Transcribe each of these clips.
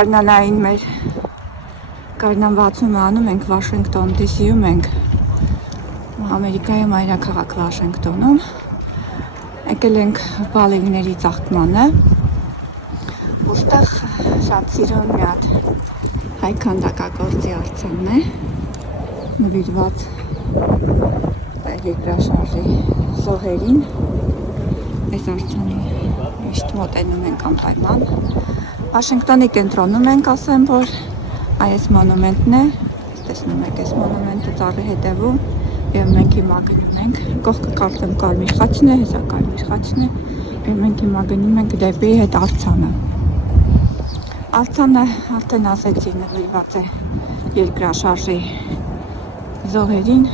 Գարնանային մեր գարնան 60-ը անում ենք Վաշինգտոն DC-ում ենք Ամերիկայի մայրաքաղաք Վաշինգտոնում եկել ենք բալերիների ծաղկմանը որտեղ շատ սիրուն մի հատ հայ քանդակագործի արձանն է նվիրված երկրաշարժի զոհերին այս արձանի միշտ մոտենում ենք անպայման Վաշինգտոնի կենտրոնում ենք ասեմ, որ այս մոնումենտն է, տեսնում եք այս մոնումենտը ծառի հետևում և մենք հիմա գնում ենք, կողքը կարծեմ կարմիր խաչն է, հեսա կարմիր խաչն է և մենք հիմա գնում ենք դեպի հետ արձանը Արձանը արդեն ասեցի նվիրված է երկրաշարժի զոհերին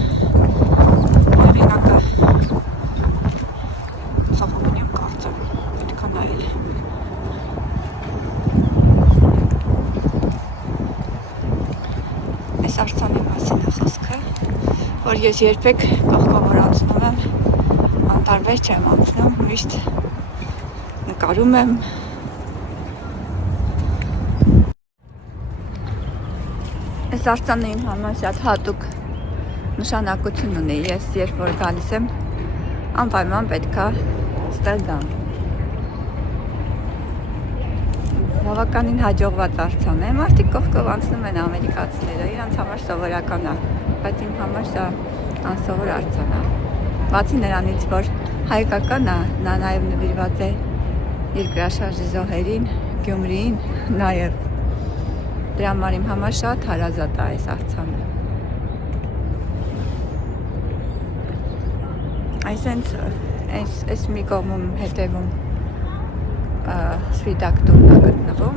հեղինակը Սողոմոնյան կարծեմ, պետք է նայել Այս արձանի մասին է խոսքը, որ ես երբեք կողքով անցնում եմ, անտարբեր չեմ անցնում, միշտ նկարում եմ Այս արձանը իմ համար շատ հատուկ նշանակություն ունի, ես երբ որ գալիս եմ, անպայման պետք է ստեղ գամ Բավականին հաջողված արձան է, մարդիկ կողքով անցնում են ամերիկացիները, իրանց համար սովորական է, բայց իմ համար սա անսովոր արձան է Բացի նրանից, որ հայկական է, նա նաև նվիրված է երկրաշարժի զոհերին, Գյումրիին, նաև դրա համար իմ համար շատ հարազատ է այս արձանը Այս մի կողմում հետևում Սվիտակ տունն է գտնվում,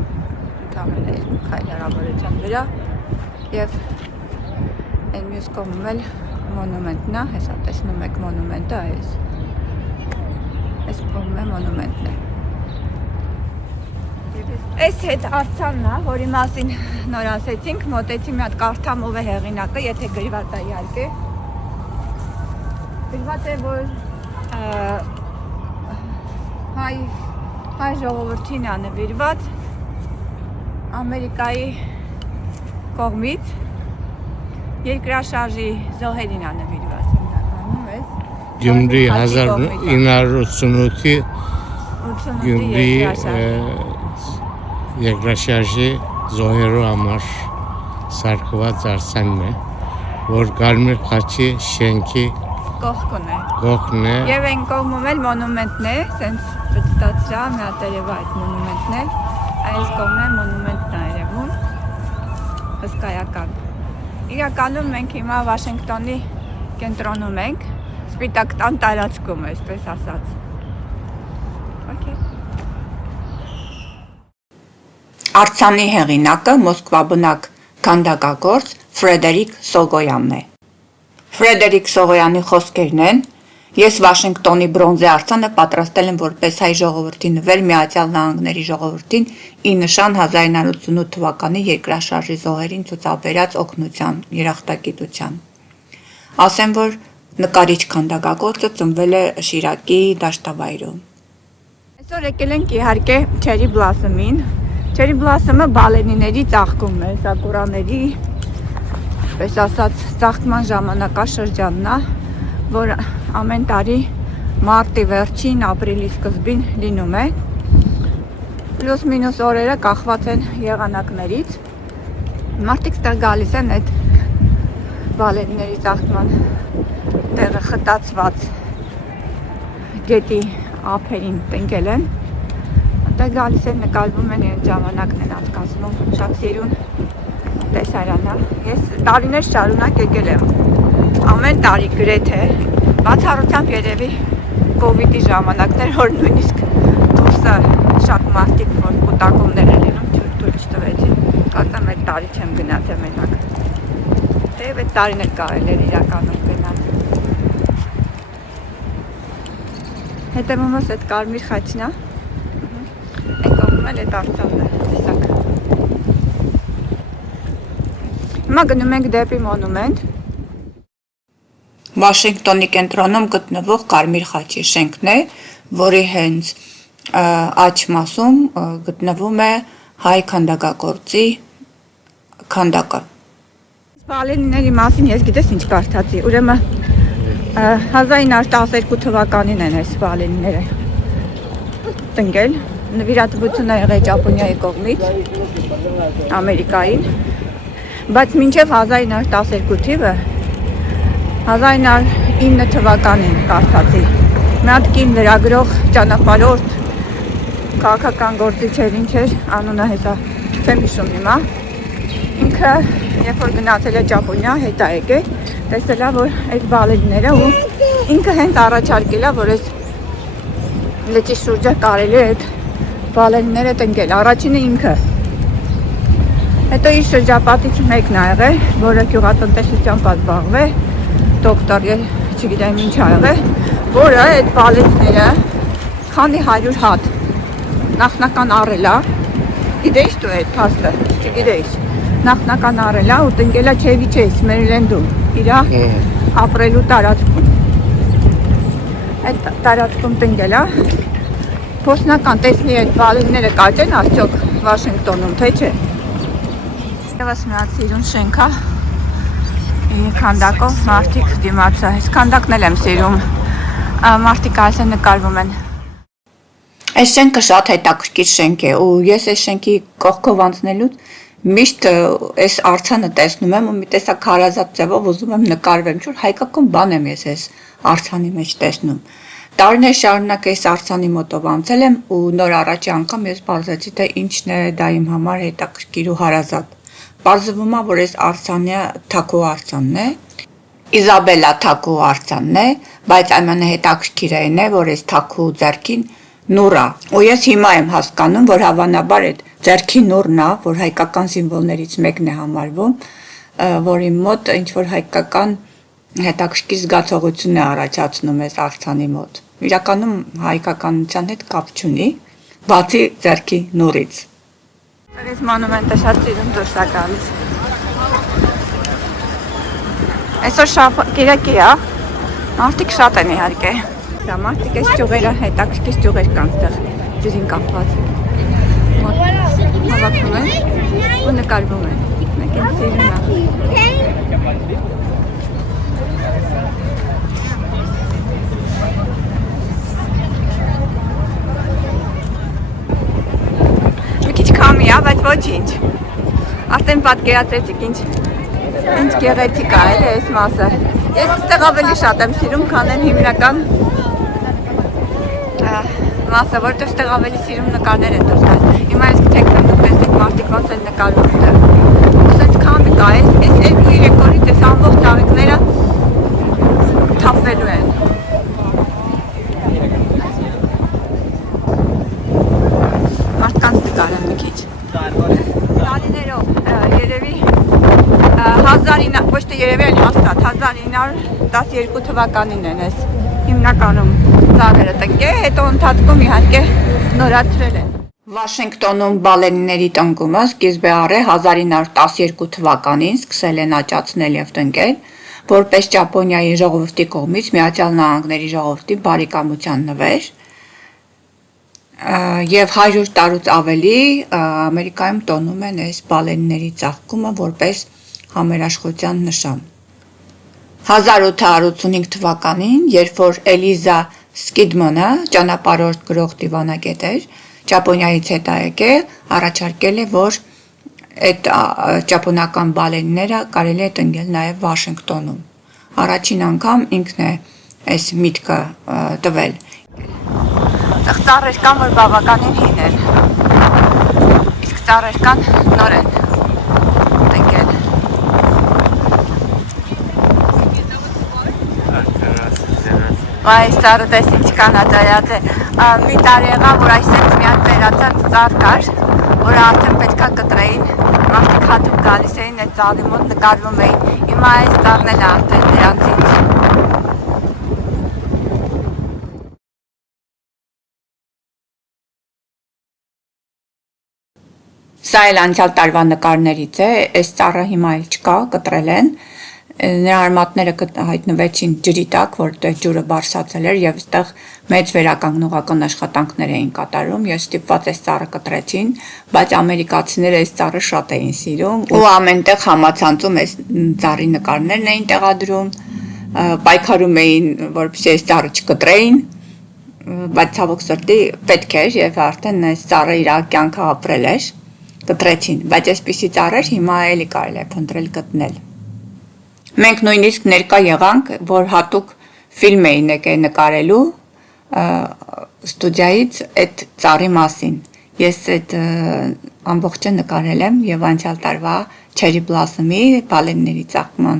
ընդամենը 2 քայլ հեռավորության վրա և այն մյուս կողմում էլ մոնումենտն է, հեսա տեսնում եք մոնումենտը, այս կողմում է մոնումենտն է Այս հետ արձանն է, որի մասին նոր ասեցինք, մոտեցի մի հատ կարդամ ով է հեղինակը, եթե գրված է իհարկե Գրված է, որ հայ ժողովրդին է նվիրված Ամերիկայի կողմից երկրաշարժի զոհերին է նվիրված Գյումրի 1988-ի Գյումրի երկրաշարժի զոհերու համար սարքված արձանն է, որ Կարմիր խաչի շենքի կողքն է Եվ այն կողմում էլ մոնումենտն է, սենց պտտացրա, մի հատ երևա այդ մոնումենտն է, այս կողմն է մոնումենտն է երևում, հսկայական Իրականում մենք հիմա Վաշինգտոնի կենտրոնում ենք, Սպիտակ տան տարածքում, այսպես ասած Արձանի հեղինակը մոսկվաբնակ քանդակագործ Ֆրեդերիկ Սոգոյանն է Ֆրեդերիկ Սողոյանի խոսքերն են Ես Վաշինգտոնի բրոնզե արձանը պատրաստել եմ որպես հայ ժողովրդի նվեր Միացյալ Նահանգների ժողովրդին ի նշան 1988 թվականի երկրաշարժի զոհերին ցուցաբերած օգնության, երախտագիտության Ասեմ, որ նկարիչ քանդակագործը ծնվել է Շիրակի դաշտավայրում Այսօր եկել ենք իհարկե Չերի Բլասմին Չերի Բլասմը բալերիների ծաղկումն է, սակուրաների Պես ասած, ծաղկման ժամանակաշրջանն է, որ ամեն տարի մարտի վերջին, ապրիլի սկզբին լինում է Պլյուս մինուս օրերը կախված են եղանակներից Մարդիկ ստեղ գալիս են այդ բալերիների ծաղկման տեղը խտացված գետի ափերին տնկել են Այդտեղ գալիս են նկարվում են այդ ժամանակն են անցկացնում շատ սիրուն տեսարանա Ես տարիներ շարունակ եկել եմ ամեն տարի գրեթե բացառությամբ երևի կովիդի ժամանակներ որ նույնիսկ դուրսը շատ մարդիկ որ կուտակումներ են լինում թույլ չտվեցին կարծեմ այդ տարի չեմ գնացել մենակ թեև այդ տարին էլ կարելի էր իրականում գնալ հետևումս այդ կարմիր խաչն է այն կողմում էլ այդ արձանն է տեսակ Հիմա գնում ենք դեպի մոնումենտ Վաշինգտոնի կենտրոնում գտնվող Կարմիր խաչի շենքն է, որի հենց աջ մասում գտնվում է հայ քանդակագործի քանդակը։ Բալենիների մասին ես գիտես ինչ կարդացի, ուրեմն 1912 թվականին են այս բալենիները տնկել, նվիրատվություն է եղել Ճապոնիայի կողմից, Ամերիկային, բայց մինչև 1912 թիվը 1909 թվականին կարդացի, մի հատ կին լրագրող ճանապարհորդ քաղաքական գործիչ էր, ինչ էր, անունը հեսա չեմ հիշում հիմա, ինքը երբ որ գնացել է Ճապոնիա, հետ է եկել, տեսել է, որ այդ բալենիները ու ինքը հենց առաջարկել է, որ այս լճի շուրջը կարելի է այդ բալենիները տնկել, առաջինը ինքը։ Հետո իր շրջապատից մեկն ա եղել, որը գյուղատնտեսությամբ զբաղվում է, դոկտոր, չգիտեմ ինչ ա եղել, որը այդ բալենիները քանի 100 հատ նախնական առել է, գիտեի՞š դու այդ փաստը, չգիտեի՞š։ Նախնական առել է ու տնկել է Չևիչես, Մերիլենդում, իր ապրելու տարածքում։ Այդ տարածքում տնկել է, փորձնական տեսնի այդ բալենիները կաճեն արդյոք Վաշինգտոնում, թե չէ։ Եվս մի հատ սիրուն շենք է, քանդակով մարդիկ դիմաց է, այս քանդակն էլ եմ սիրում, մարդիկ այս է նկարվում են։ Այս շենքը շատ հետաքրքիր շենք է ու ես այս շենքի կողքով անցնելուց միշտ այս արձանը տեսնում եմ ու մի տեսակ հարազատ ձևով ուզում եմ նկարվեմ, ինչ-որ հայկական բան եմ ես այս արձանի մեջ տեսնում։ Տարիներ շարունակ այս արձանի մոտով անցել եմ ու նոր առաջի անգամ ես բարձեցի, թե ինչն է դա իմ համար հետաքրքիր ու հարազատ։ Պարզվում է, որ այս արձանը Թաքու արձանն է, Իզաբելա Թաքու արձանն է, բայց ամենահետաքրքիրը այն է, որ այս Թաքու ձեռքին նուռ է։ Ու ես հիմա եմ հասկանում, որ հավանաբար այդ ձեռքի նուռն է, որ հայկական սիմվոլներից մեկն է համարվում, որի մոտ ինչ-որ հայկական հետաքրքիր զգացողություն է առաջացնում այս արձանի մոտ։ Իրականում հայկականության հետ կապ չունի, բացի ձեռքի նուռից։ Այս մոնումենտը շատ սիրուն դուրս է գալիս։ Այսօր կիրակի է, մարդիկ շատ են իհարկե։ Մարդիկ այս ճյուղերը հետաքրքիր ճյուղեր կան ստեղ ջրին կապված։ Հավաքվում են ու նկարվում են։ Մեկ էլ սիրուն է։ Մի քիչ քամի է, բայց ոչինչ։ Արդեն պատկերացրեցիք ինչ գեղեցիկ է էլի այս մասը։ Ես այստեղ ավելի շատ եմ սիրում, քան այն հիմնական մասը, որտեղ այստեղ ավելի սիրում նկարներ են դուրս գալիս։ Հիմա ես կթեքնեմ դուք տեսնեք մարդիկ ոնց են նկարվում այստեղ։ Ուսած քամի կա, այս 2-3 օրից այս ամբողջ ծաղիկները թափվելու են։ Մարդկանց նկարեմ մի քիչ։ Տարիներով, երևի ոչ թե երևի այլ հաստատ 1912 թվականին են այս հիմնականում ծաղերը տնկել, հետո ընթացքում իհարկե նորացրել են։ Վաշինգտոնում բալենիների տնկումը սկիզբ է առել 1912 թվականին, սկսել են աճացնել եւ տնկել, որպես Ճապոնիայի ժողովրդի կողմից Միացյալ Նահանգների ժողովրդի բարեկամության նվեր, եւ 100 տարուց ավելի Ամերիկայում տոնում են այս բալենիների ծաղկումը որպես համերաշխության նշան։ 1885 թվականին, երբ որ Էլիզա Սկիդմանը ճանապարհորդ գրող դիվանագետ էր, Ճապոնիայից հետ եկել, առաջարկել է, որ այդ ճապոնական բալենիները կարելի է տնկել նաև Վաշինգտոնում։ Առաջին անգամ ինքն է այս միտքը տվել։ Ծառեր կան, որ բավականին հին են, իսկ ծառեր կան նոր են տնկել։ Այս ծառը տես ինչ կանադայած է, մի տարի եղավ, որ այսպես միան վերացած ծառ կար, որը արդեն պետք է կտրեին, մարդիկ հատուկ գալիս էին այդ ծառի մոտ նկարվում էին, հիմա այս ծառն էլ արդեն դրանցից։ Սա էլ անցյալ տարվա նկարներից է, այս ծառը հիմա էլ չկա, կտրել են, Նրա արմատները հայտնվեցին ջրի տակ, որտեղ ջուրը բարձրացել էր եւ այստեղ մեծ վերականգնողական աշխատանքներ էին կատարում։ Ես ստիպված այս ծառը կտրեցին, բայց ամերիկացիները այս ծառը շատ էին սիրում ու ամենտեղ համացանցում այս ծառի նկարներն էին տեղադրում, պայքարում էին, որպեսզի այս ծառը չկտրեին, բայց ցավոք սրտի պետք էր եւ արդեն այս ծառը իր կյանքը ապրել էր, կտրեցին, բայց այսպիսի ծառեր հիմա էլի կարելի է փնտրել գտնել։ Մենք նույնիսկ ներկա եղանք, որ հատուկ ֆիլմ էին եկել նկարելու ստուդիայից այդ ծառի մասին։ Ես այդ ամբողջը նկարել եմ եւ անցյալ տարվա Cherry Blossom-ի բալենների ծաղկման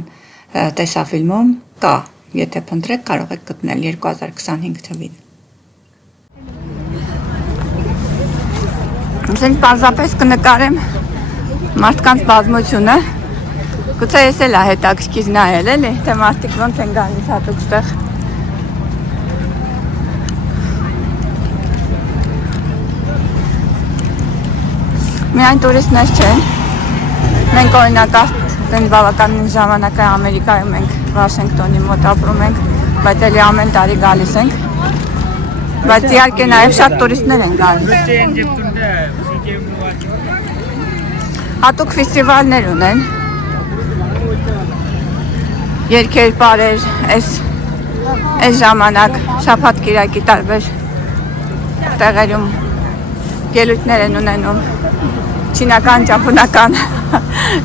տեսաֆիլմում կա, եթե փնտրեք կարող եք գտնել 2025 թվին։ Ասենք պարզապես կնկարեմ մարդկանց բազմությունը, գուցե ես էլ հետաքրքիր նայել էլի, թե մարդիկ ոնց են գալիս հատուկ ստեղ։ Միայն տուրիստներ չեն, մենք օրինակ արդեն բավականին ժամանակ Ամերիկայում ենք, Վաշինգտոնի մոտ ապրում ենք, բայց էլի ամեն տարի գալիս ենք, բայց իհարկե նաև շատ տուրիստներ են գալիս։ Հատուկ ֆեստիվալներ ունեն, երգեր, պարեր, այս ժամանակ շաբաթ կիրակի տարբեր տեղերում ելույթներ են ունենում չինական, ճապոնական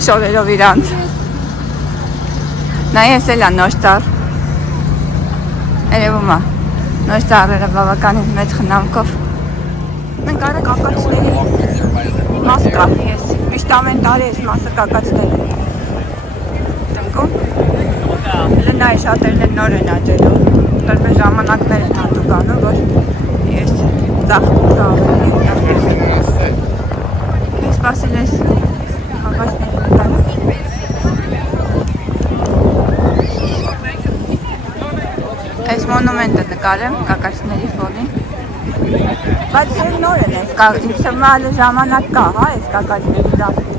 շոուերով իրանց։ Նայես էլա նոր ծառ, երևում է, նոր ծառերը բավականին մեծ խնամքով։ Մենք արեք ակացիների մաս կա, ես միշտ ամեն տարի ես մասը կակացներ տնկում։ Լնայ շատերն են նոր են աճելու, տարբեր ժամանակներ են հատուկ անում, որ ես ծախում կա։ Ես սպասել ես ակացների այս մոնումենտը նկարեմ կակացների ֆոնին։ Բայց դեռ նոր են այս, ինձ թվում է ժամանակ կա, հա, այս կակացների ծաղկի։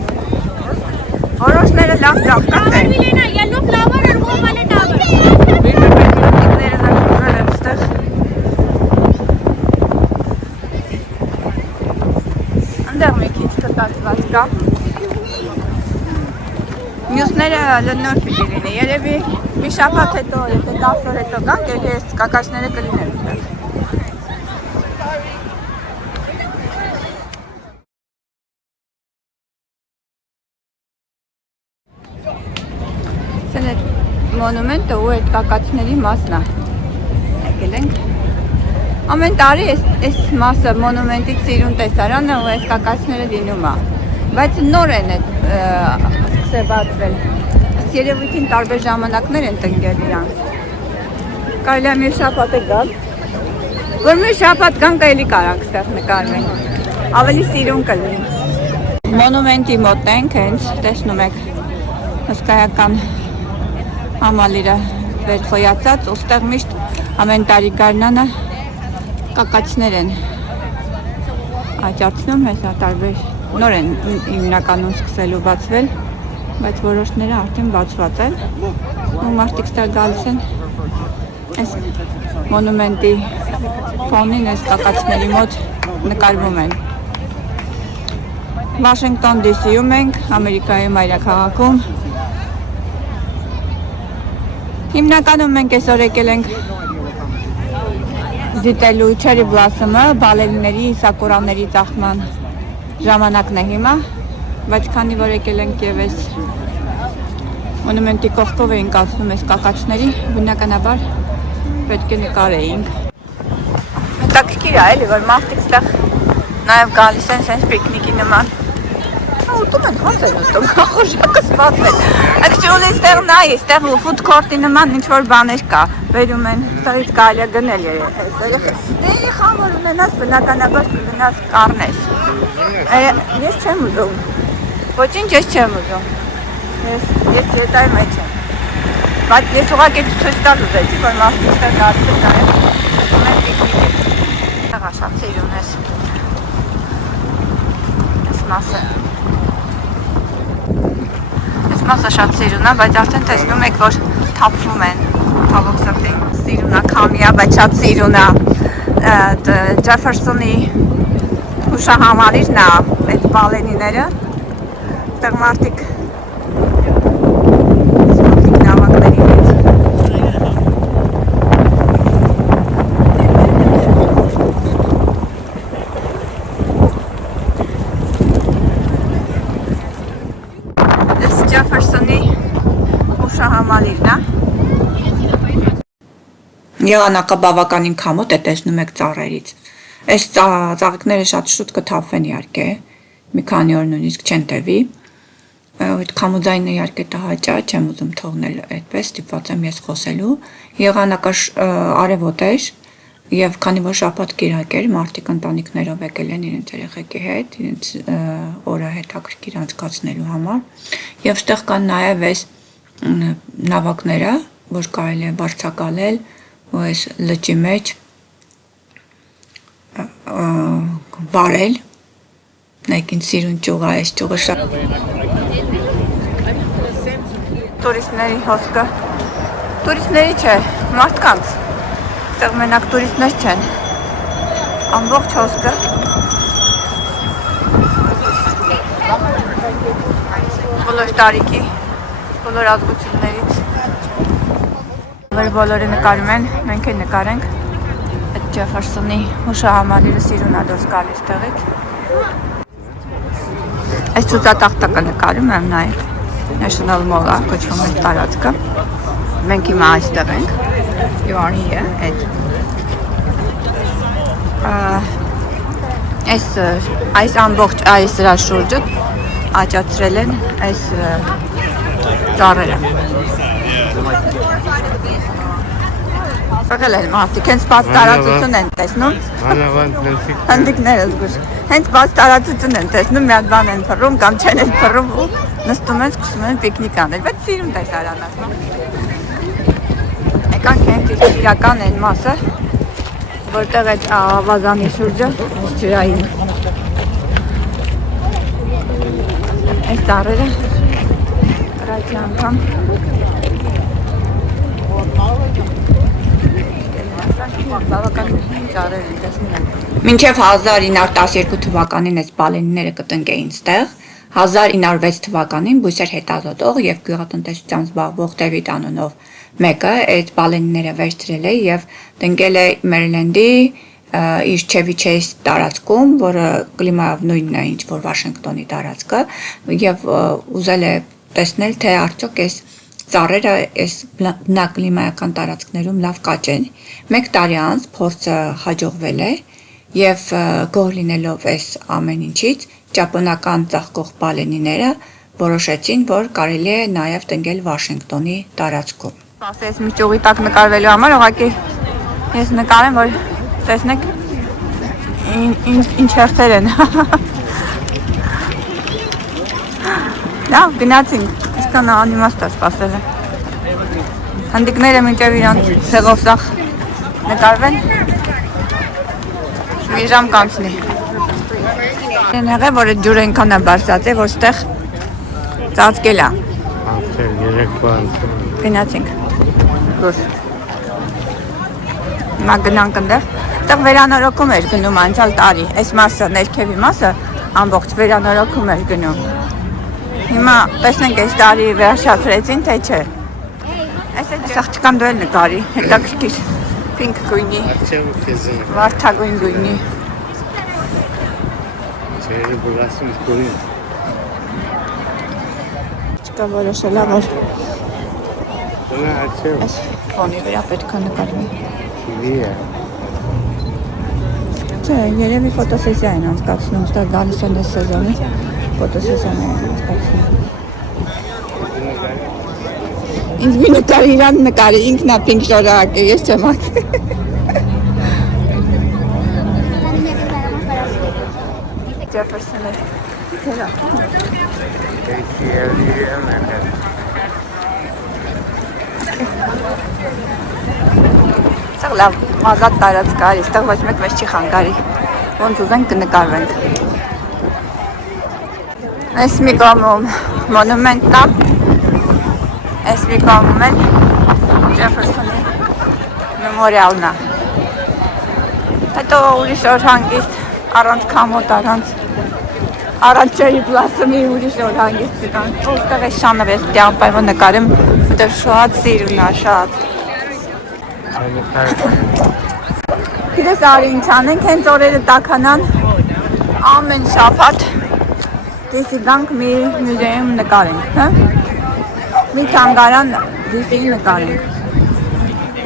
Որոշները լավ ծաղկած են։ Yellow flower and वो वाले tower. Մեկները նկարել եմ ստեղ։ Անդեղ մի քիչ կտացված կա։ Մյուսները նոր պիտի լինի, երևի մի շաբաթ հետո, եթե 10 օր հետո գանք, ելի այս կակացները կլիներ ստեղ։ Սեն այդ մոնումենտը ու այդ կակացների մասն է, եկել ենք։ Ամեն տարի այս մասը մոնումենտից սիրուն տեսարանը ու այս կակացները լինում է, բայց նոր են այդ սկսել բացվել, երևույթին տարբեր ժամանակներ են տնկել իրանց։ Կարելի է մի շաբաթ է գալ, որ մի շաբաթ գանք էլի կարանք ստեղ նկարվենք, ավելի սիրուն կլինի։ Մոնումենտի մոտ ենք, հենց տեսնում եք հսկայական համալիրը վերխոյացած, ու ստեղ միշտ ամեն տարի գարնանը կակացներ են աճացնում, հեսա տարբեր նոր են հիմնականում սկսելու բացվել, բայց որոշները արդեն բացված են, ու մարդիկ ստեղ գալիս են այս մոնումենտի ֆոնին, այս կակացների մոտ նկարվում են։ Վաշինգտոն DC-ում ենք, Ամերիկայի մայրաքաղաքում։ Հիմնականում մենք այսօր եկել ենք դիտելու Cherry Blossom-ը, բալերիների, սակուրաների ծաղկման ժամանակն է հիմա, բայց քանի որ եկել ենք եւ այս մոնումենտի կողքով էինք անցնում այս կակացների, բնականաբար պետք է նկարեինք։ Հետաքրքիր է էլի, որ մարդիկ ստեղ նաեւ գալիս են sense պիկնիկի նման։ Ուտում են, հաց են ուտում, խոշակը սպատվել։ Actually, ստեղ նայ, ստեղ food court-ի նման ինչ-որ բաներ կա, վերում են, ստեղից կարելի է գնել էլի խավոր ունենաս, բնականաբար կգնաս կառնես։ Ես չեմ ուզում, ոչինչ ես չեմ ուզում, ես դիետայի մեջ եմ, բայց ես ուղղակի ցույց տալ ուզեցի, որ մարդիկ ստեղ գալիս են նաև ուտում են պիկնիկի։ Աղա շատ սիրուն ես, ես մասը։ մասը շատ սիրուն է, բայց արդեն տեսնում եք, որ թափվում են թավոք սրտի։ Սիրուն է քամիա, բայց շատ սիրուն է Ջեֆերսոնի հուշահամալիրն է այդ բալենիները։ Այդտեղ մարդիկ նավակների հետ։ Ջեֆերսոնի հուշահամալիրն է։ Եղանակը բավականին քամոտ է, տեսնում եք ծառերից։ Այս ծաղիկները շատ շուտ կթափվեն իհարկե, մի քանի օր նույնիսկ չեն տևի։ Այդ քամուձայնը իհարկե տհաճա, չեմ ուզում թողնել այդպես, ստիպված եմ ես խոսելու։ Եղանակը արևոտ էր եւ քանի որ շաբաթ կիրակ էր, մարդիկ ընտանիքներով եկել են իրենց երեխեքի հետ, իրենց օրը հետաքրքիր անցկացնելու համար։ Եվ այդտեղ կան նաեւ այս նավակները, որ կարելի է վարձակալել ու այս լճի մեջ բարել, նայեք ինձ սիրուն ճյուղ է, այս ճյուղը շատ Տուրիստների հոսքը, տուրիստների չէ, մարդկանց, այդտեղ մենակ տուրիստներ չեն, ամբողջ հոսքը, բոլոր տարիքի, բոլոր ազգություններից, բոլորը նկարում են, մենք էլ նկարենք, այդ Ջեֆերսոնի հուշահամալիրը սիրուն է դուրս գալիս տեղից, այս ցուցատախտակը նկարում եմ նաև, National Mall-ը կոչվում է տարածքը, մենք հիմա այստեղ ենք, you are here, այս ամբողջ այս դրա շուրջը աճացրել են այս ծառերը։ Սակել են մարդիկ, հենց բաց տարածություն են տեսնում, հնդիկները զգուշ, հենց բաց տարածություն են տեսնում, մի հատ բան են փռում կամ չեն են փռում ու նստում են, սկսում են պիկնիկ անել, բայց սիրուն տեսարան ասում։ Եկանք հենց իրական են մասը, որտեղ այդ ավազանի շուրջը ջրային։ Այս ծառերը կրակի անգամ Մինչև 1912 թվականին այս բալենիները կտնկեին ստեղ, 1906 թվականին բույսեր հետազոտող եւ գյուղատնտեսությամբ զբաղվող Դեվիդ անունով մեկը այդ բալենիները վերցրել է եւ տնկել է Մերիլենդի իր Չևիչեյս տարածքում, որը կլիմայով նույնն է ինչ որ Վաշինգտոնի տարածքը եւ ուզել է տեսնել թե արդյոք այս ծառերը այս բնակլիմայական տարածքներում լավ կաճեն։ 1 տարի անց փորձը հաջողվել է եւ գոհ լինելով այս ամեն ինչից ճապոնական ծաղկող բալենիները որոշեցին, որ կարելի է նաեւ տնկել Վաշինգտոնի տարածքում։ Ասես մի ճյուղի տակ նկարվելու համար ուղղակի ես նկարեմ, որ տեսնեք ինչ հերթեր են։ Լավ, գնացինք, այսքան անիմաստ է սպասելը։ Հնդիկները մինչև իրանց ցեղով սաղ նկարվեն, մի ժամ կանցնի։ Են եղել, որ ջուրը ինքան է բարձրացել, որ ստեղ ծածկել է։ Գնացինք, դուրս։ Հիմա գնանք ընդեղ, այդտեղ վերանորոգում էր գնում անցյալ տարի, այս մասը, ներքևի մասը ամբողջ վերանորոգում էր գնում։ Հիմա տեսնենք այս տարի վերաշացրեցին, թե չէ։ Այս աղջկան դու էլ նկարի, հետաքրքիր պինկ գույնի, վարդագույն գույնի։ Չկա որոշել է, որ այս ֆոնի վրա պետք է նկարվի։ Չէ, երևի ֆոտոսեսիա են անցկացնում, ստեղ գալիս են այս սեզոնի, ֆոտոսեսիան են անցկացնում։ Ինձ մի նկարի, իրան նկարի, ինքն է պինկ շորակ է, ես չեմ ակ։ Ջեֆերսոնը, թերա։ Ստեղ լավ մազատ տարածք կար, ստեղ ոչ մեկ մեզ չի խանգարի, ոնց ուզենք կնկարվենք։ Այս մի կողմում մոնումենտ կա, Այս մի կողմում են Ջեֆերսոնի մեմորիալն է։ Հետո ուրիշ օր հանգիստ առանց կամոտ, առանց ջերի պլասմի ուրիշ օր հանգիստ կան։ Որտեղ է շանով ես պիտի անպայման նկարեմ, որտեղ շատ սիրուն է, շատ։ Գիտես արի ինչ անենք, հենց օրերը տաքանան, ամեն շաբաթ դեսի գանք մի մյուզեում նկարենք, հա? Մի թանգարան դեսի նկարենք։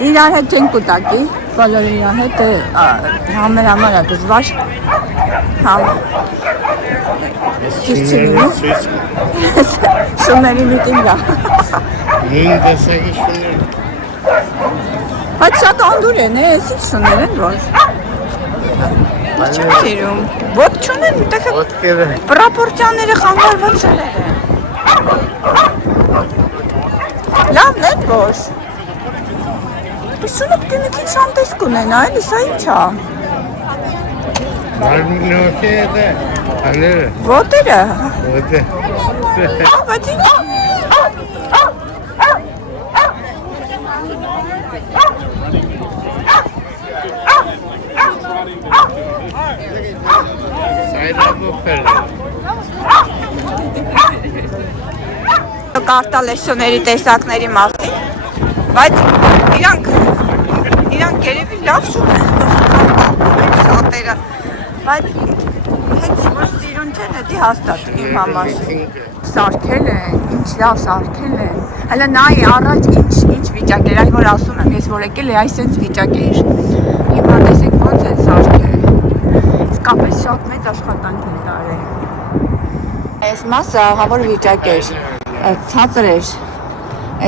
Իրար հետ չենք կուտակի, բոլորը իրար հետ համեր համար է դժվար, շունների միտինգ է։ Նույն դեսակի շուներ։ Բայց շատ անդուր են, ես ինչ շուներ են որ։ Չեմ սիրում, ոտք չունեն, Ոտքերը։ պրապորցիաները խանգարված են։ Լավն են որ։ Շունը պիտի մի քիչ շանտեսկ ունենա, էլի սա ինչ է։ Մարմինը օքեյ է դա, աները։ Ոտերը։ Ոտը։ Բայց ինչ։ Սայրամոպել է։ Կարտալ է շուների տեսակների մասին, բայց իրանք երևի լավ շուն են, շատերը, բայց հենց որ սիրուն չեն, հետի հաստատ իմ համար։ Սարքել են, ինչ լավ սարքել են, հələ նայի առաջ ինչ վիճակ էր, այն որ ասում եմ, ես որ եկել է այսենց վիճակ էր, հիմա տեսեք ոնց են սարքել, իսկապես շատ մեծ աշխատանք են տարել։ Այս մասը հավոր վիճակ էր, ցածր էր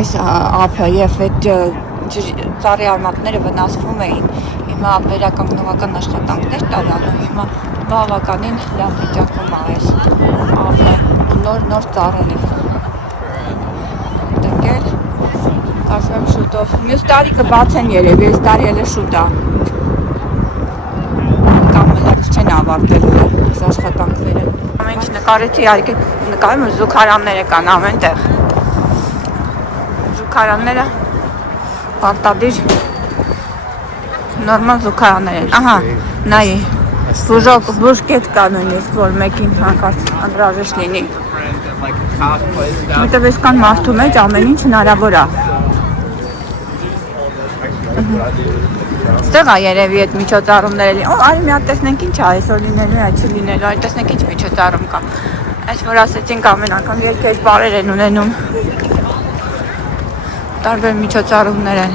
այս ափը և այդ ծառի արմատները վնասվում էին, հիմա վերականգնողական աշխատանքներ տարալու, հիմա բավականին լավ վիճակում է այս ափը, նոր ծառեր են տնկել, կարծում եմ շուտով, մյուս տարի կբացեն երևի, այս տարի էլ է շուտ է, կամ լավ չեն ավարտելու այս աշխատանքները։ Ամեն ինչ նկարեցի, այգի նկարում զուգարանները կան ամեն տեղ, զուգարանները պարտադիր նորմալ զուգարաններ են, ահա, նայի, բուժկետ կա նույնիսկ, որ մեկին հանկարծ անհրաժեշտ լինի։ Որտև ես կան մարդու մեջ ամեն ինչ հնարավոր է։ Ստեղ է երևի այդ միջոցառումները, արի մի հատ տեսնենք ինչ է, այսօր լինելու է, չի լինելու, արի տեսնենք ինչ միջոցառում կա։ Այս որ ասեցինք ամեն անգամ երկեր բարեր են ունենում, տարբեր միջոցառումներ են։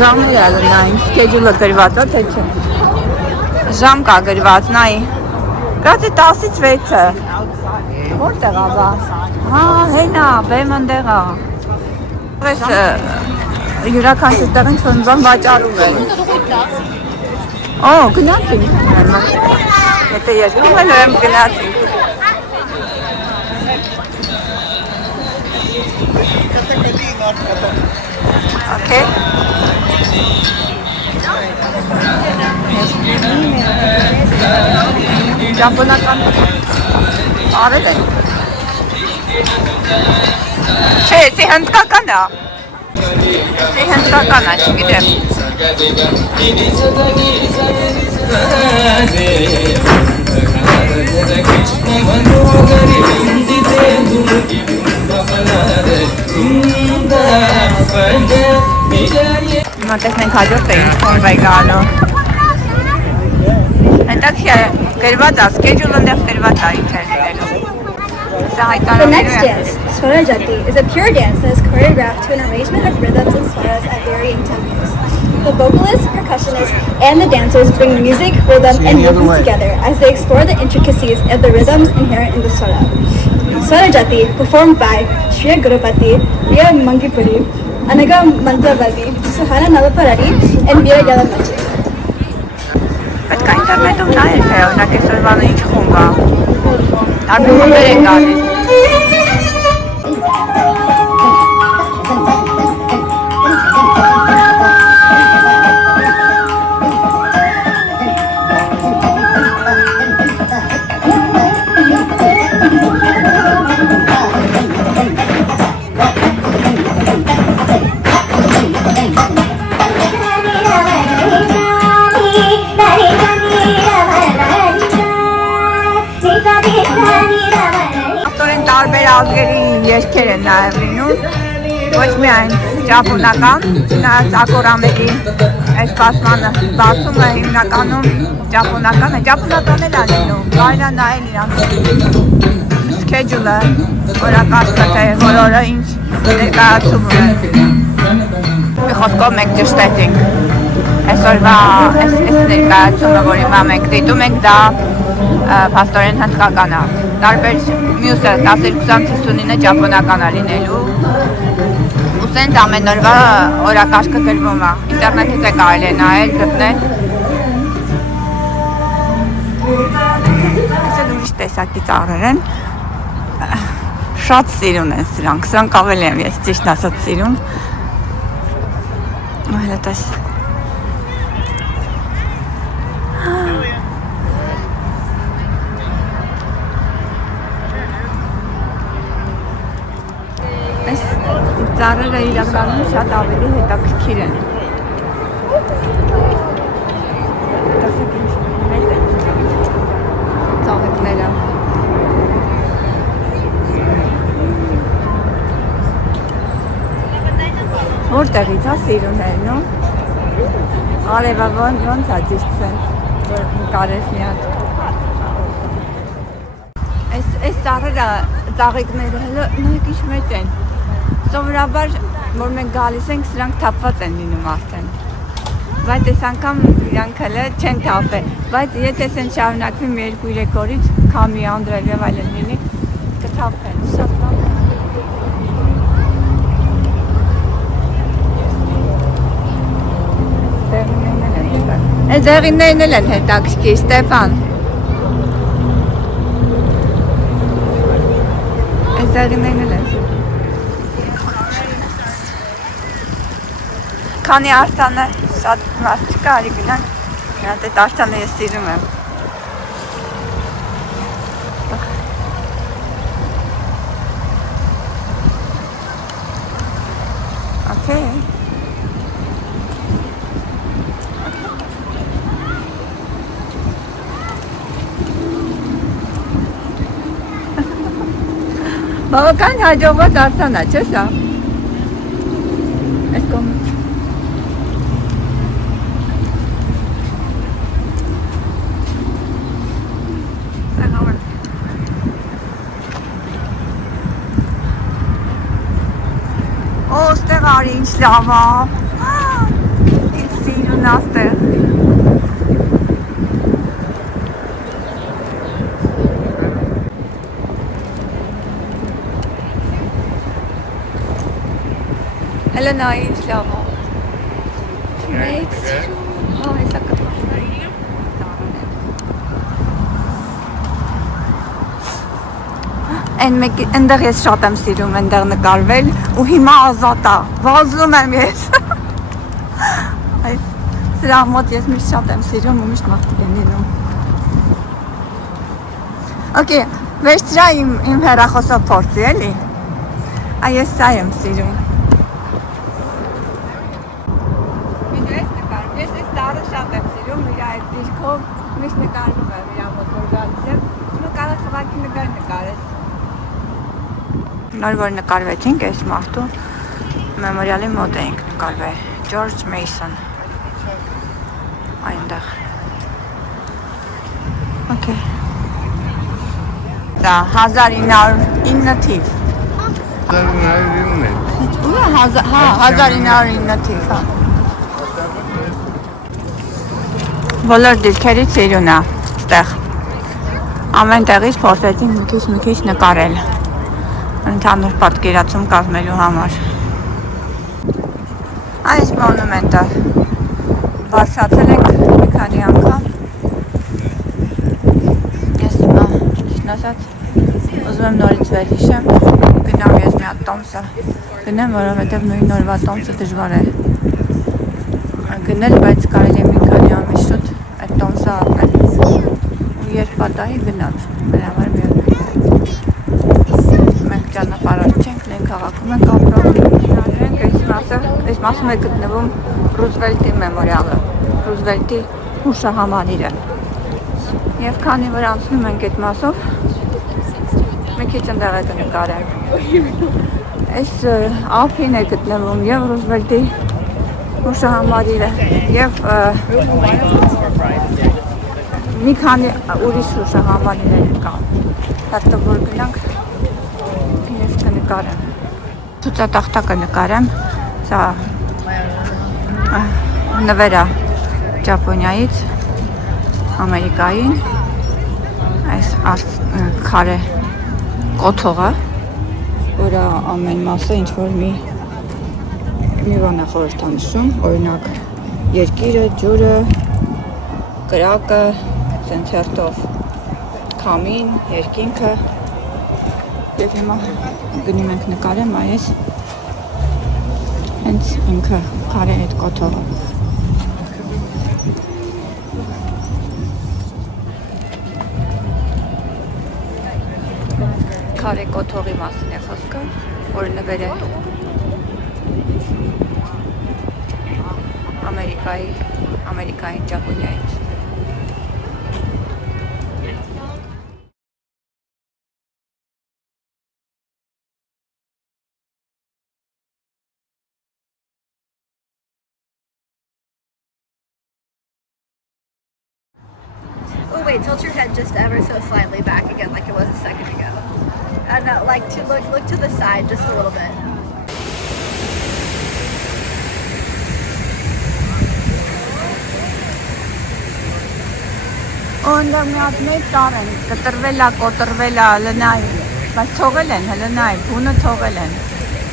Ժամները նային, սկեջուլը գրված է, թե չէ։ Ժամ կա գրված, նայի։ Կրած է 10-ից 6-ը։ Որտեղ է բա։ Հա, հենա, բեմ ընդեղ է։ Այս յուրաքանչյուր տեղ ինչ-որ մի բան վաճառում են։ Օ, գնացինք։ Եթե երկում են, ուրեմն գնացինք։ Okay. Ճապոնական արել են։ Չէ, սի հնդկական է։ Սի հնդկական է, չգիտեմ։ Հիմա տեսնենք հաջորդ է ինչ կոնվայ գալու։ Այնտեղ գրված է, schedule ընդեղ գրված է ինչ է լինելու։ The next dance, Swara Jati, is a pure dance that is choreographed to an arrangement of rhythms and swaras at varying tempos. The vocalists, percussionists, and the dancers bring music, rhythm, and movements together as they explore the intricacies of the rhythms inherent in the swara. Swara Jati, performed by Shriya Gurupati, Riya Mangipuri, Anaga Mantravadi, Suhana Navaparari, and Veera Yalamachi. Պետք է ինտերնետում նայել, թե օրինակ այսօր բանը ինչ խումբ է։ Տարբեր խմբեր են գալիս։ ազգերի երգեր են նաև լինում, ոչ միայն ճապոնական, նայած ակորամերի այս պաշտպանը բացումը հիմնականում ճապոնական է, ճապոնական էլ է լինում, կարելի է նայել իրանց schedule-ը, օրակարգը, թե որ օրը ինչ ներկայացում է։ Մի խոսքով մենք ճիշտ ենք, այսօրվա այս ներկայացումը, որ հիմա մենք դիտում ենք, դա փաստորեն հնդկական է, տարբեր մյուսը 12-59 ճապոնական է լինելու, ուսենց ամեն օրվա օրակարգը գրվում է, ինտերնետից է կարելի է նայել, գտնել։ Այսօր ուրիշ տեսակի ծառեր են, շատ սիրուն են սրանք ավելի եմ ես ճիշտ ասած սիրուն, հələ տես։ Այս ծառերը իրականում շատ ավելի հետաքրքիր են։ Տեսեք ինչ մեծ են ծաղիկները։ Որտեղից է սիրուններն ու արևը ոնց է ճիշտեն, որ նկարես մի հատ։ Այս ծառերը, ծաղիկները նույնք ինչ մեծ են։ Սովորաբար, որ մենք գալիս ենք, սրանք թափված են լինում արդեն։ Բայց այս անգամ իրանք հələ չեն թափել, բայց եթե սեն շարունակվի մի 2-3 օրից քամի անդրել եւ այլն լինի, կթափեն։ Շատ լավ։ Այս դեղիններն էլ են հետաքրքիր, Ստեփան։ Այս դեղիններն էլ են։ Քանի արտանը շատ մարդ չկա, արի գնանք։ Այդ արտանը ես սիրում եմ։ Okay. Բավական հաջողված արձան է, չէ՞ սա։ Այս կողմը։ Օ, ստեղ արի ինչ լավ է։ Ինչ սիրուն է ստեղ։ Հələ նայ ինչ լավ է։ Մեծ սիրուն։ Հա, հեսա կտվաշն է։ Այնտեղ ես շատ եմ սիրում այնտեղ նկարվել ու հիմա ազատ է, վազում եմ ես։ Սրա մոտ ես միշտ շատ եմ սիրում ու միշտ մարդիկ են լինում։ Okay, վերջրա իմ հեռախոսով փորձի էլի։ Այ ես սա եմ սիրում։ Ես այս ծառը շատ եմ սիրում, իր այդ դիրքով միշտ նկարվում եմ իր մոտ որ գալիս եմ, ու կարող խաղակի նկար նկարես։ Նոր որ նկարվեցինք այս մարդու մեմորիալի մոտ էինք նկարվել, George Mason, այնտեղ։ Okay։ Դա 1909 թիվ։ 1909 Հա, 1909 թիվ, հա։ Բոլոր դիրքերից սիրուն է, ստեղ։ Ամեն տեղից փորձեցինք մի քիչ նկարել, ընդհանուր պատկերացում կազմելու համար։ Այս մոնումենտը բարձրացել ենք մի քանի անգամ։ Ես հիմա ճիշտ ասած ուզում եմ նորից վերհիշեմ, գնամ ես մի հատ տոմսը գնեմ, որովհետև նույն օրվա տոմսը դժվար է գնել, բայց կարելի է մի քանի ամիս շուտ այդ տոմսը ապրել ու երբ պատահի գնալ, մեր համար մի օր մենք ճանապարհորդ չենք, մենք քաղաքում ենք ապրում, այս մասում է գտնվում Ռուզվելտի մեմորիալը, Ռուզվելտի հուշահամալիրը և քանի որ անցնում ենք այդ մասով մի քիչ ընդեղ է կնկարեմ։ Այս ափին է գտնվում եւ Ռուզվելտի հուշահամալիրը եւ մի քանի ուրիշ հուշահամալիրներ կան։ Հետո որ գնանք ես կնկարեմ։ Ցուցատախտակը նկարեմ։ Սա նվերա Ճապոնիայից Ամերիկային այս քարե կոթողը, որը ամեն մասը ինչ որ մի բան է խորհրդանշում, օրինակ երկիրը, ջուրը, կրակը, սենց հերթով քամին, երկինքը եւ հիմա գնում ենք նկարեմ այս հենց ինքը քարե այդ կոթողը։ Քարե կոթողի մասին է խոսքը, որ նվեր է Ամերիկային Ճապոնիայից։ Oh wait, tilt your head just ever so slightly back again, like it was a second ago. And like to look to the side just a little bit. Onda մի հատ մեծ տար են, կոտրվել է, լնայ, բայց թողել են, լնայ, բունը թողել են,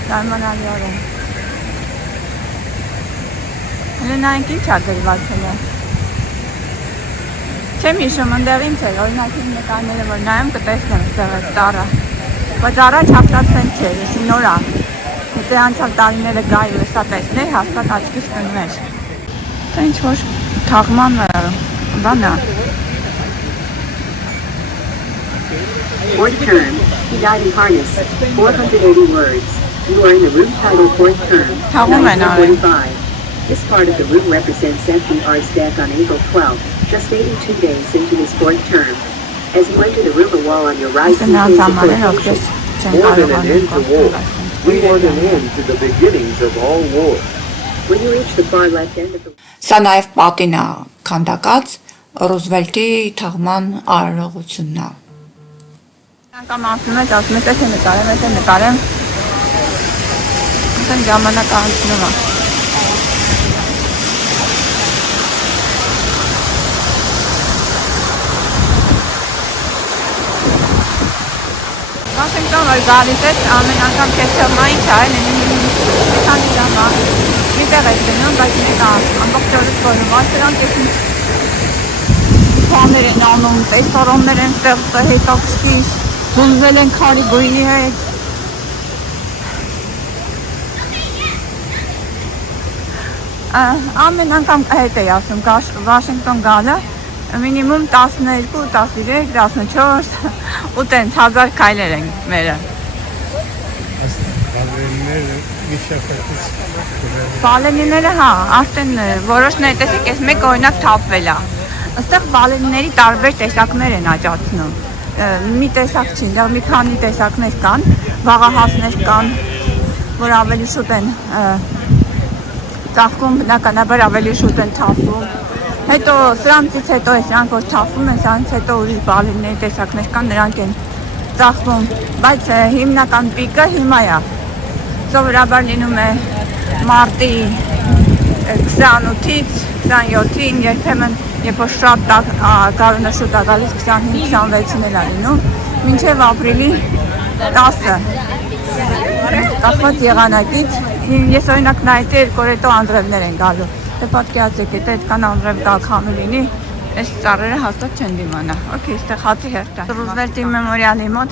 դարմանալիոր են։ Լնայինք ինչ է գրված հլը։ Չեմ հիշում ընդեղ ինչ էր, օրինակ իմ նկարները որ նայեմ կտեսնեմ ստեղ այդ տառը, բայց առաջ հաստատ սենց չէր, եսի նոր է, եթե անցյալ տարիները գայի ու սա տեսներ, հաստատ աչքիս կններ։ Դա ինչ որ թաղման բան է։ Fourth term, he died in harness, 480 words. You are in the room title fourth term, 1945. This part of the room represents FDR's death on April 12th, just 82 days into his fourth term. As you enter the room, a wall on your right contains a quotation. More than an end to war. We want an end to the beginnings of all war. When you reach the far left end of the Սա նաև պատին է քանդակած Ռուզվելտի թաղման արարողությունն է։ Անգամ ասում ես, էս է նկարեմ, ասեն ժամանակ անցնում է։ Վաշինգտոն որ գալիս ես, ամեն անգամ քեզ ինչ է, մի քանի ժամ է, մի տեղ ես գնում, բայց մեկ ամբողջ օրը կորում, սրանք ես ինչ բաներ են անում, տեսարոններ են ստեղծել, հետաքրքիր, զուլվել են քարի գույնի հետ։ Ամեն անգամ հետ էի ասում, Վաշինգտոն գալը, մինիմում 12, 13, 14 ու տենց 1000 քայլեր են մերը։ Բալենիները հա, արդեն որոշներ տեսեք, ես մեկ օրինակ թափվել է։ Այստեղ բալենիների տարբեր տեսակներ են աճացնում։ Մի տեսակ չի, դեռ մի քանի տեսակներ կան, վաղահասներ կան, որ ավելի շուտ են ծաղկում, բնականաբար ավելի շուտ են թափվում։ Հետո սրանցից հետո սրանք որ թափվում են, սրանց հետո ուրիշ բալենիների տեսակներ կան, նրանք են ծաղկվում, բայց հիմնական պիկը հիմա է։ Սովորաբար լինում է մարտի 28-ից 27-ին, երբեմն երբ որ շատ գարունը շուտ է գալիս 25-26-ին էլ է լինում, մինչև ապրիլի 10-ը։ Կախված եղանակից, ես օրինակ նայեցի երկու օր հետո անձրևներ են գալու։ Դե պատկերացրեք, եթե այդքան անձրև գա քամի լինի, այս ծառերը հաստատ չեն դիմանա։ Okay, այստեղ հացի հերթ է։ Ռուզվելտի մեմորիալի մոտ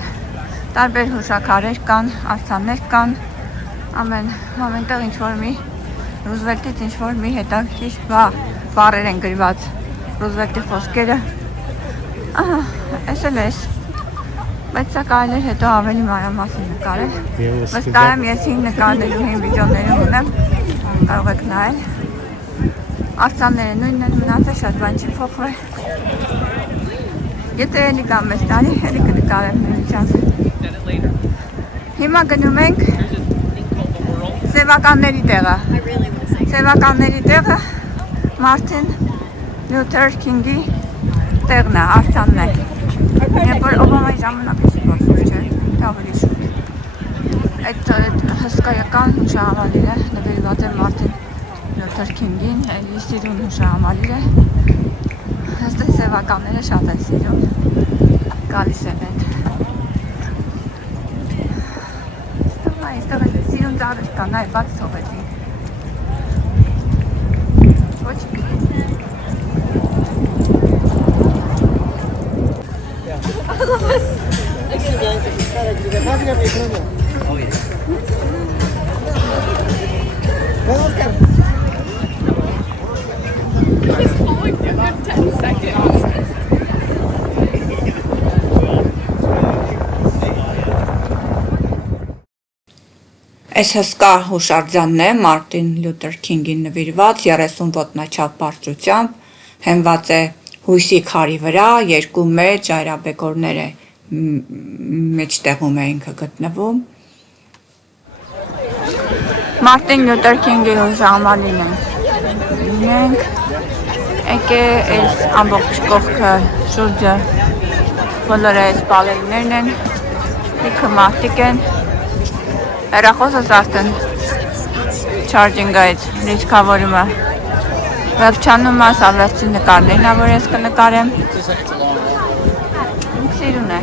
տարբեր հուշաքարեր կան, արձաններ կան, ամենտեղ ինչ-որ մի Ռուզվելտից ինչ-որ մի հետաքրքիր բառեր են գրված, Ռուզվելտի խոսքերը, այս էլ էս, բայց սա կարելի էր հետո ավելի մանրամասն նկարել, վստահ եմ ես հին նկարներում, հին վիդեոներում ունեմ, կարող եք նայել, արձանները նույնն են մնացել, շատ բան չի փոխվել, եթե էլի կամ մեզ տարի, էլի կնկարեմ նույն չանց։ Հիմա գնում ենք սևականների տեղը։ Սևականների տեղը Մարտին Լյութեր Քինգի տեղն է, արձանն է։ Երբ որ Օբամայի ժամանակից գործում չէ, ավելի շուտ։ Այդ հսկայական հուշահամալիրը նվիրված է Մարտին Լյութեր Քինգին, էլի սիրուն հուշահամալիր է։ Հստակ սևականները շատ են սիրում, գալիս են այդ։ Այստեղ սիրուն ծառեր կան, այ բաց թողեցին։ Ոչ։ Այս հսկա հուշարձանն է Մարտին Լյութեր Քինգին նվիրված 30 ոտնաչափ բարձրությամբ, հենված է հույսի քարի վրա, երկու մեծ ժայռաբեկորներ է մեջտեղում է ինքը գտնվում։ Մարտին Լյութեր Քինգի հուշահամալիրն ենք, եկե այս ամբողջ կողքը շուրջը բոլորը այս բալերիներն են, լիքը մարդիկ են, հեռախոսս արդեն չարջինգ այդ լիցքավորումը վերջանում է, սալվեցի նկարներն է, որ ես կնկարեմ, սիրուն է,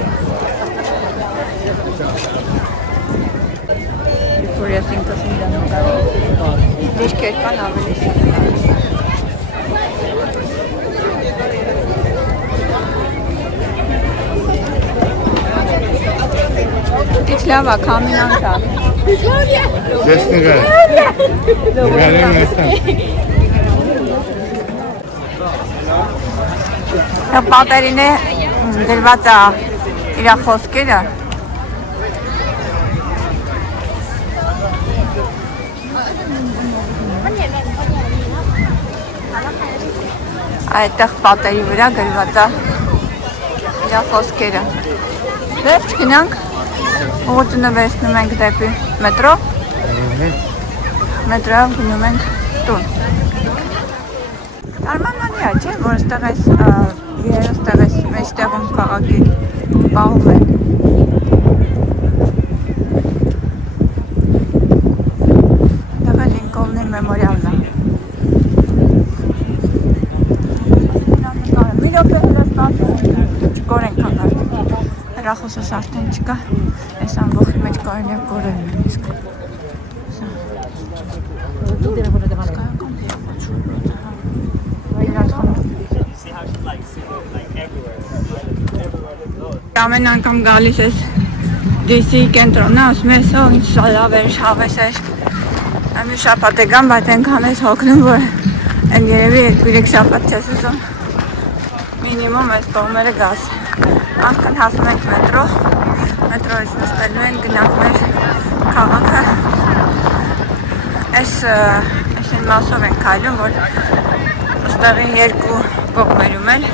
որ ես ինքս ինձ նկարեմ, դիրքեր կան ավելի սիրուն է։ Դիչ լավ է, կամինանք է։ Ձեզ նգար։ Նգարեմ այստան։ Պատերին է դրված է իրա խոսքերը։ Այդտեղ պատերի վրա գրված է իրա խոսքերը։ Վերջ գնանք, ուղղությունը վերցնում ենք դեպի մետրո, մետրոյով գնում ենք տուն։ Արմանանի է, չէ, որ ստեղ այս վիերը ստեղ այս մեջտեղում քաղաքի պահում են։ Տեղ է Լինկոլնի մեմորիալն է։ Մի րոպե հենց պատում, չկոր ենք հանգար։ Հեռախոսս արդեն չկա, այս ամբողջ մեջ կարելի է կորել նույնիսկ։ Ամեն անգամ գալիս ես DC կենտրոնը, ասում ես, ինչ լավ էր, հավես էր։ Ամի շաբաթ է գամ, բայց այնքան ես հոգնում, որ այն երևի 2-3 շաբաթ չես ուզում մինիմում այս կողմերը գաս։ Անկան հասնում ենք մետրո, մետրոյից նստելու ենք, գնանք մեր քաղաքը։ Այս մասով ենք քայլում, որ ստեղի երկու կողմերում են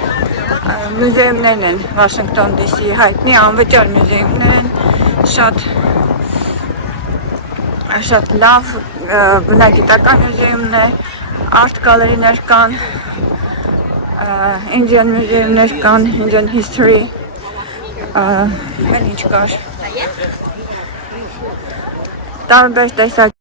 մյուզեումներն են, Վաշինգտոն DC-ի հայտնի անվճար մյուզեումներ են, շատ լավ բնագիտական մյուզեումներ, արտ գալերիներ կան, Indian մյուզեումներ կան, Indian history, էլ ինչ կար, տարբեր տեսակ